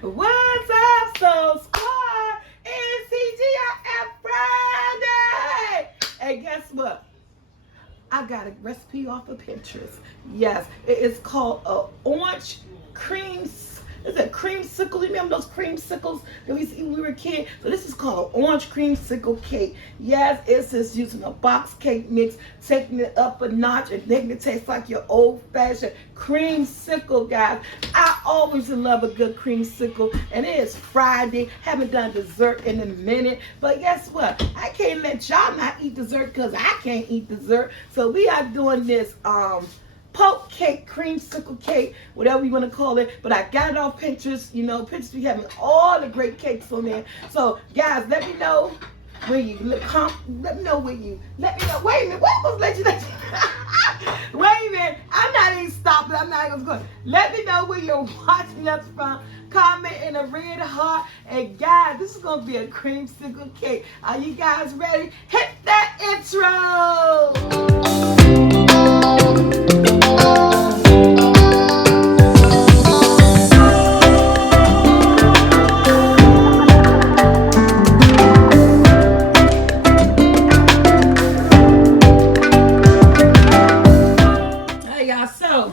What's up, Soul Squad? It's TGIF Friday. And guess what? I got a recipe off of Pinterest. Yes, it is called a orange cream. Is it creamsicle? You remember those creamsicles that we used to eat when we were a kid? So this is called an orange creamsicle cake. Yes, it's just using a box cake mix, taking it up a notch and making it taste like your old-fashioned creamsicle, guys. I always love a good creamsicle, and it is Friday. Haven't done dessert in a minute, but guess what? I can't let y'all not eat dessert because I can't eat dessert. So we are doing this poke cake, creamsicle cake, whatever you want to call it. But I got it off Pinterest. You know, Pinterest be having all the great cakes on there. So guys, let me know where you let me know where you let me know. Wait a minute, what was let you wait a minute, I'm not even stopping. I'm not even going. Let me know where you're watching us from. Comment in a red heart. And guys, this is gonna be a creamsicle cake. Are you guys ready? Hit that intro. So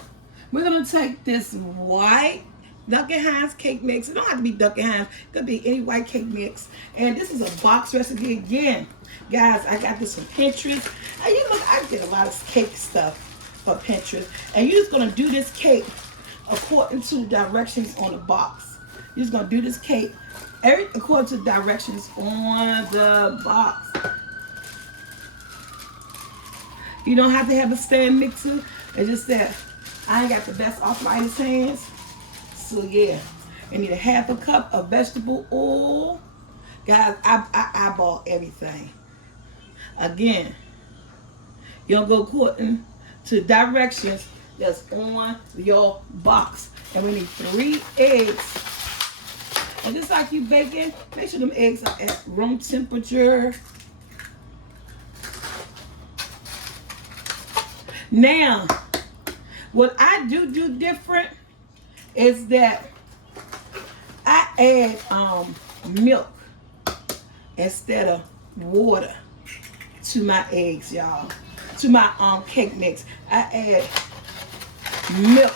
we're gonna take this white Duncan Hines cake mix. It don't have to be Duncan Hines, it could be any white cake mix. And this is a box recipe again. Guys, I got this from Pinterest. And you look, I get a lot of cake stuff from Pinterest. And you're just gonna do this cake according to directions on the box. You're just gonna do this cake according to directions on the box. You don't have to have a stand mixer. It's just that I ain't got the best arthritis hands. So yeah, I need a half a cup of vegetable oil. Guys, I eyeball everything. Again, you don't go according to directions that's on your box. And we need 3 eggs. And just like you baking, make sure them eggs are at room temperature. Now, what I do different is that I add milk instead of water to my eggs, y'all. To my cake mix, I add milk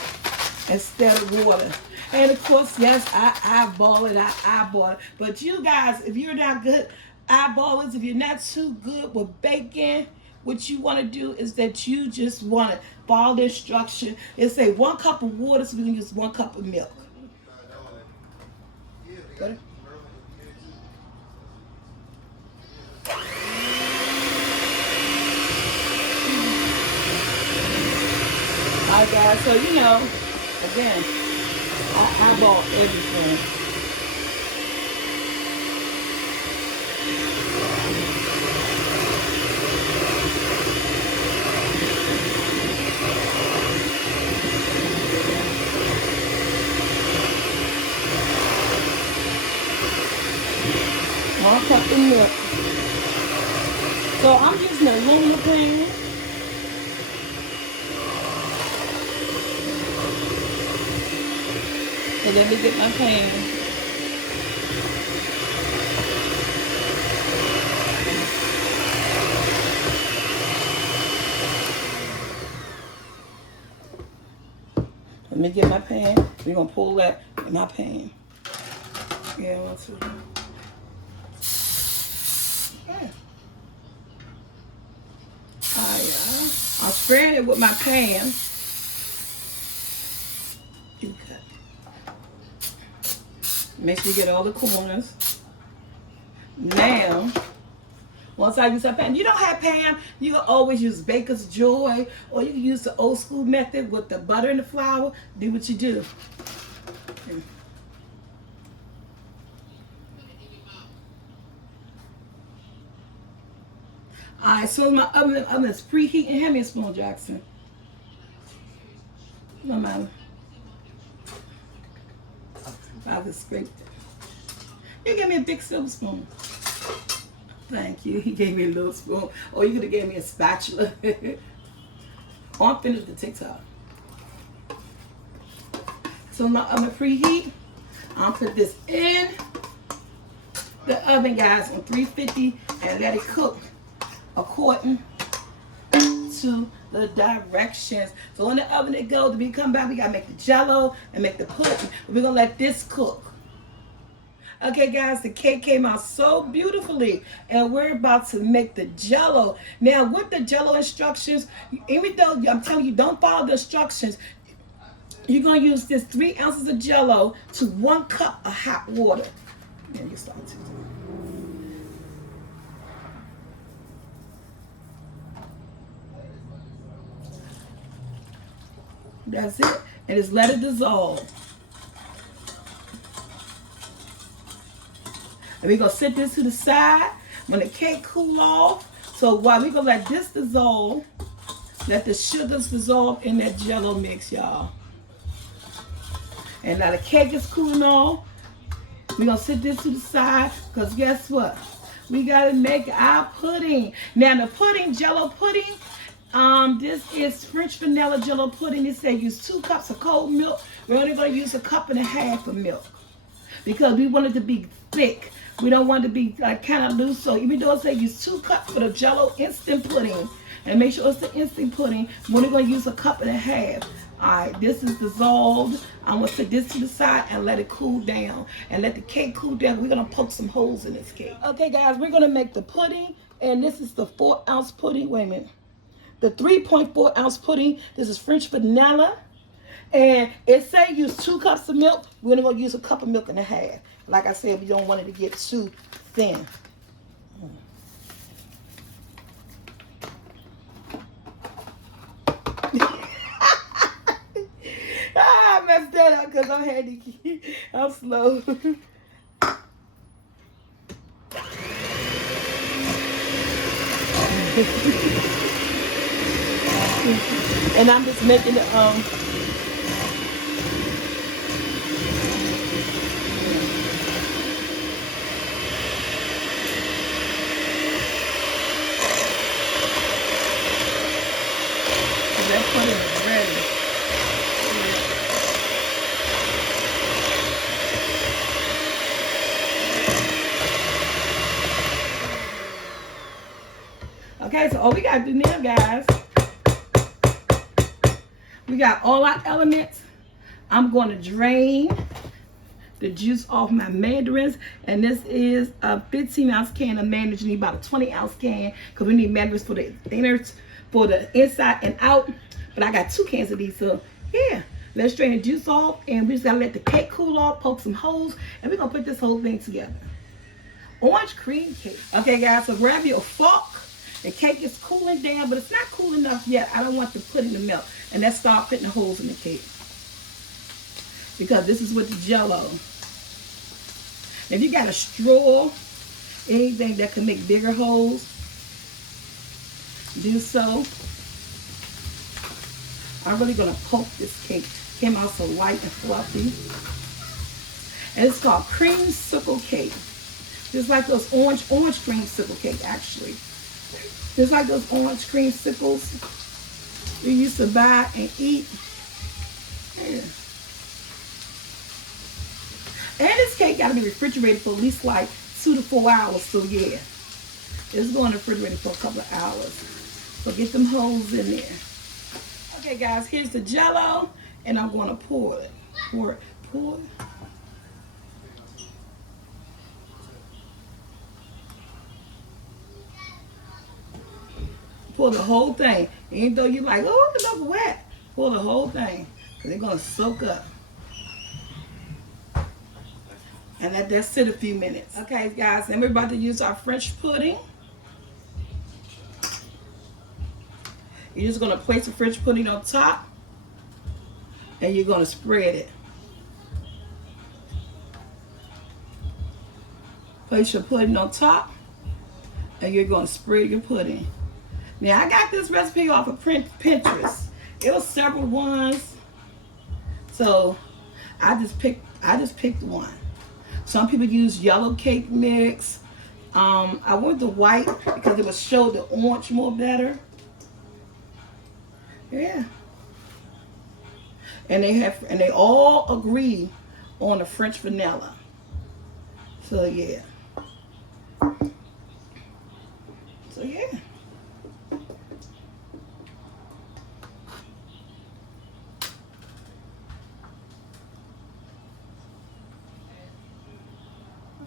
instead of water. And of course, yes, I eyeball it. But you guys, if you're not good eyeballers, if you're not too good with baking, what you want to do is that you just want to follow the instruction. It say 1 cup of water, so we're going to use 1 cup of milk. Better? Alright guys, so you know, again, I eyeball everything. 1 cup of milk. So I'm using an aluminum pan. So let me get my pan. Let me get my pan. We're going to pull that in my pan. Yeah, 1, 2. I'll spread it with my pan. Make sure you get all the corners. Now, once I use that pan, you don't have pan, you can always use Baker's Joy, or you can use the old school method with the butter and the flour. Do what you do. Alright, so my oven is preheating. Hand me a spoon, Jackson. No matter. I'll just scrape it. You give me a big silver spoon. Thank you. He gave me a little spoon. Or you could have gave me a spatula. Oh, I'm finished the TikTok. So my oven preheat. I'll put this in the oven, guys, on 350 and let it cook according to the directions. So in the oven it goes. To come back, we gotta make the Jello and make the pudding. We're gonna let this cook. Okay, guys, the cake came out so beautifully, and we're about to make the Jello. Now, with the Jello instructions, even though I'm telling you, don't follow the instructions, you're gonna use this 3 ounces of Jello to 1 cup of hot water. And you start to. That's it. And just let it dissolve. And we're going to set this to the side when the cake cool off. So while we're going to let this dissolve, let the sugars dissolve in that Jello mix, y'all. And now the cake is cooling off. We're going to set this to the side because guess what? We got to make our pudding. Now the pudding, Jello pudding, this is French vanilla Jello pudding. It says use 2 cups of cold milk. We're only going to use 1.5 cups of milk because we want it to be thick. We don't want it to be like kind of loose. So even though it says use 2 cups for the Jello instant pudding, and make sure it's the instant pudding, we're only going to use 1.5 cups. All right, this is dissolved. I'm going to set this to the side and let it cool down. And let the cake cool down. We're going to poke some holes in this cake. Okay, guys, we're going to make the pudding. And this is the 4-ounce pudding. Wait a minute. The 3.4-ounce pudding. This is French vanilla. And it say use 2 cups of milk. We're only going to use 1.5 cups. Like I said, we don't want it to get too thin. I messed that up because I'm slow. And I'm just making it that pudding is ready. Okay, so all we got to do now, guys, we got all our elements. I'm going to drain the juice off my mandarins, and this is a 15-ounce can of mandarins. You need about a 20-ounce can because we need mandarins for the innards, for the inside and out. But I got 2 cans of these, so yeah. Let's drain the juice off, and we just gotta let the cake cool off, poke some holes, and we're gonna put this whole thing together. Orange cream cake. Okay, guys, so grab your fork. The cake is cooling down, but it's not cool enough yet. I don't want the pudding to melt. And let's start putting the holes in the cake. Because this is with the Jello. If you got a straw, anything that can make bigger holes, do so. I'm really going to poke this cake. Came out so light and fluffy. And it's called Dreamsicle cake. Just like those orange creamsicle cake, actually. Just like those orange creamsicles we used to buy and eat. Yeah. And this cake got to be refrigerated for at least like 2 to 4 hours. So yeah, it's going to refrigerate for a couple of hours. So get them holes in there. Okay, guys, here's the Jello, and I'm going to pour it. Pour it. Pour the whole thing. Even though you're like, oh, it's not wet. Pour the whole thing. Because they're going to soak up. And let that sit a few minutes. Okay, guys, and we're about to use our French pudding. You're just going to place the French pudding on top. And you're going to spread it. Place your pudding on top. And you're going to spread your pudding. Now, I got this recipe off of Pinterest. It was several ones. So, I just picked one. Some people use yellow cake mix. I went to white because it would show the orange more better. Yeah. And they all agree on the French vanilla. So yeah. So yeah.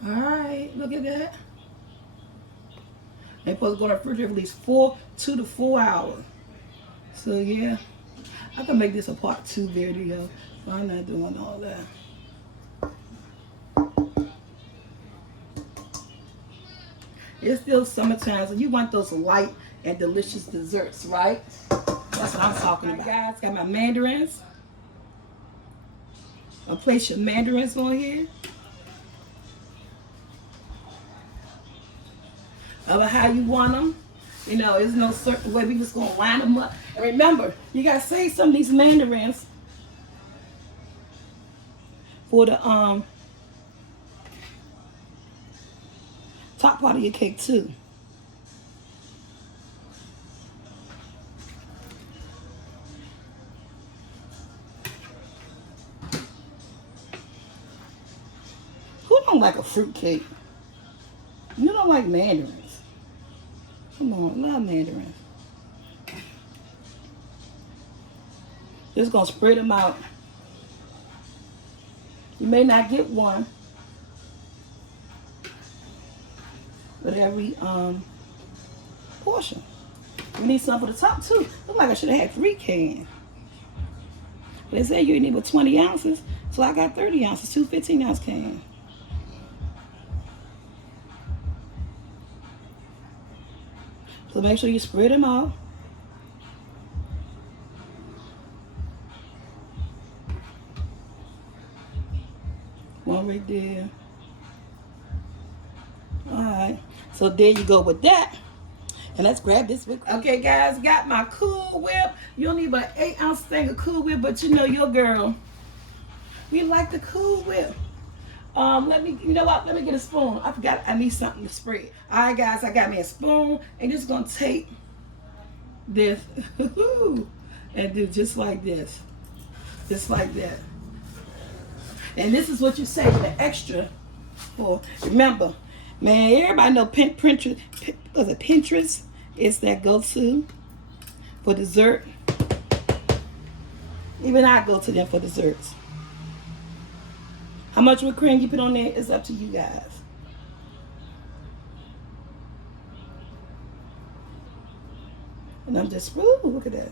All right, look at that. They're supposed to go in the refrigerator for at least 2 to 4 hours. So yeah, I can make this a part 2 video. But I'm not doing all that. It's still summertime, so you want those light and delicious desserts, right? That's what I'm talking about. Guys, got my mandarins. I'll place your mandarins on here. Of how you want them. You know, there's no certain way. We just gonna line them up. And remember, you gotta save some of these mandarins for the top part of your cake too. Who don't like a fruit cake? You don't like mandarins. Come on, I love mandarins. Just gonna spread them out. You may not get one, but every portion. We need some for the top too. Look like I should have had 3 cans. But they say you need about 20 ounces, so I got 30 ounces, 2 15-ounce cans. So make sure you spread them out. One right there. Alright, so there you go with that. And let's grab this whip. Okay guys, got my Cool Whip. You don't need about 8-ounce thing of Cool Whip, but you know your girl. We like the Cool Whip. You know what? Let me get a spoon. I forgot I need something to spread. Alright guys, I got me a spoon and just gonna take this and do just like this. Just like that. And this is what you save the extra for. Remember, man, everybody know Pinterest is that go-to for dessert. Even I go to them for desserts. How much whipped cream you put on there is up to you guys. And I'm just, ooh, look at that.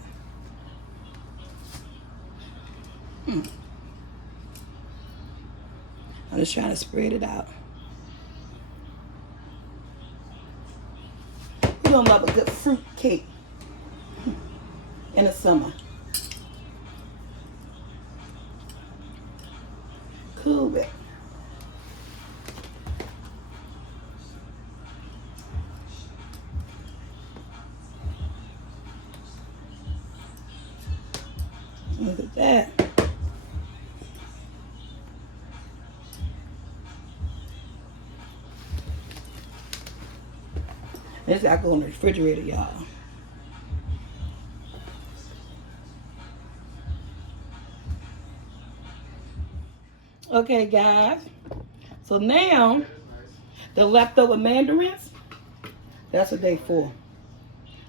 I'm just trying to spread it out. You don't love a good fruit cake in the summer. Cool Whip. Look at that. This got to go in the refrigerator, y'all. Okay, guys. So now, the leftover mandarins, that's what they for.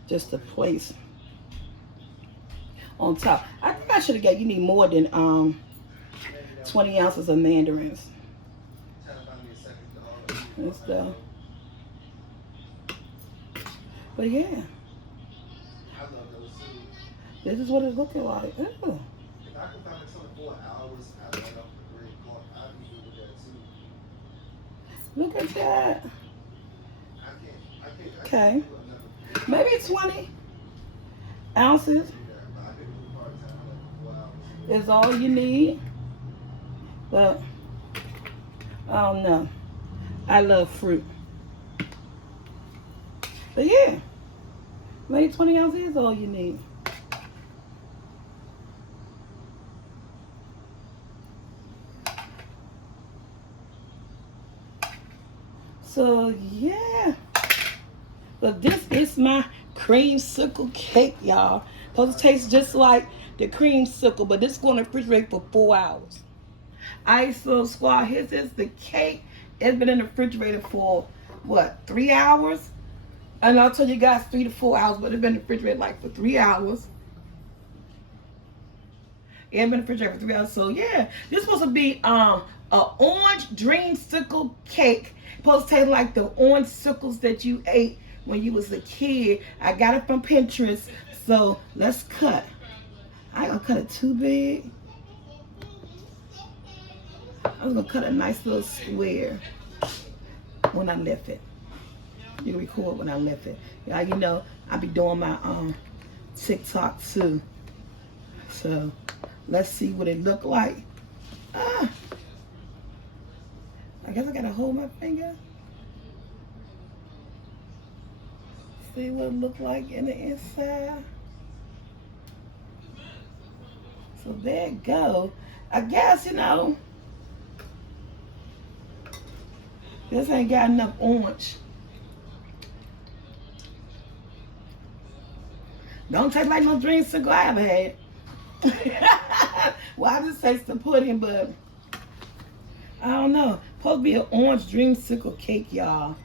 Just to place on top. I think I should have got, you need more than 20 ounces of mandarins. And stuff. But yeah, this is what it's looking like. Ew. Look at that. Okay, maybe 20 ounces is all you need. But I don't know. I love fruit. But yeah, maybe 20 ounces is all you need. So yeah, but this is my creamsicle cake, y'all. Those taste just like the creamsicle, but this is going to refrigerate for 4 hours. Ice Soul Squad. Here's this, the cake. It's been in the refrigerator for, what, 3 hours? And I'll tell you guys 3 to 4 hours, but it's been in the refrigerator like for 3 hours. Yeah, it's been in the refrigerator for 3 hours. So yeah, this is supposed to be a orange dreamsicle cake. It's supposed to taste like the orange sickles that you ate when you was a kid. I got it from Pinterest. So let's cut. I ain't gonna cut it too big. I'm gonna cut a nice little square when I lift it. You can record when I lift it. Yeah, you know, I be doing my TikTok too. So let's see what it look like. I guess I gotta hold my finger. See what it look like in the inside. So there it go. I guess, you know, this ain't got enough orange. Don't taste like no dreamsicle I ever had. Well, I just taste the pudding, but I don't know. Supposed to be an orange dreamsicle cake, y'all.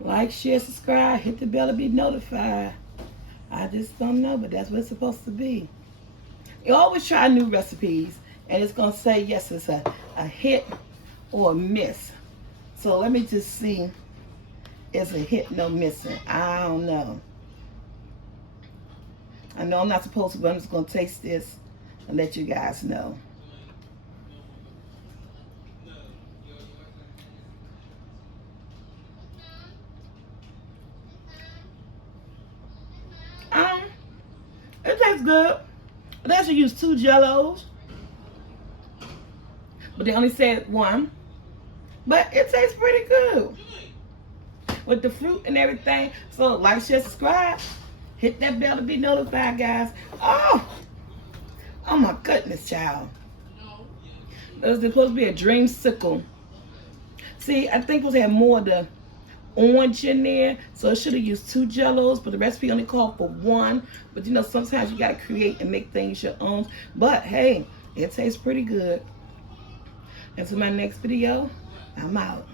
Like, share, subscribe, hit the bell to be notified. I just don't know, but that's what it's supposed to be. You always try new recipes, and it's gonna say yes, it's a hit or a miss. So let me just see. It's a hit, no missing. I don't know. I know I'm not supposed to, but I'm just gonna taste this and let you guys know. It tastes good. They actually use 2 Jellos, but they only said 1. But it tastes pretty good with the fruit and everything. So like, share, subscribe, hit that bell to be notified, guys. Oh my goodness, child. There's supposed to be a dreamsicle. See, I think we'll have more of the orange in there, so it should have used 2 Jellos, but the recipe only called for 1. But you know, sometimes you gotta create and make things your own. But hey, it tastes pretty good. Until my next video, I'm out.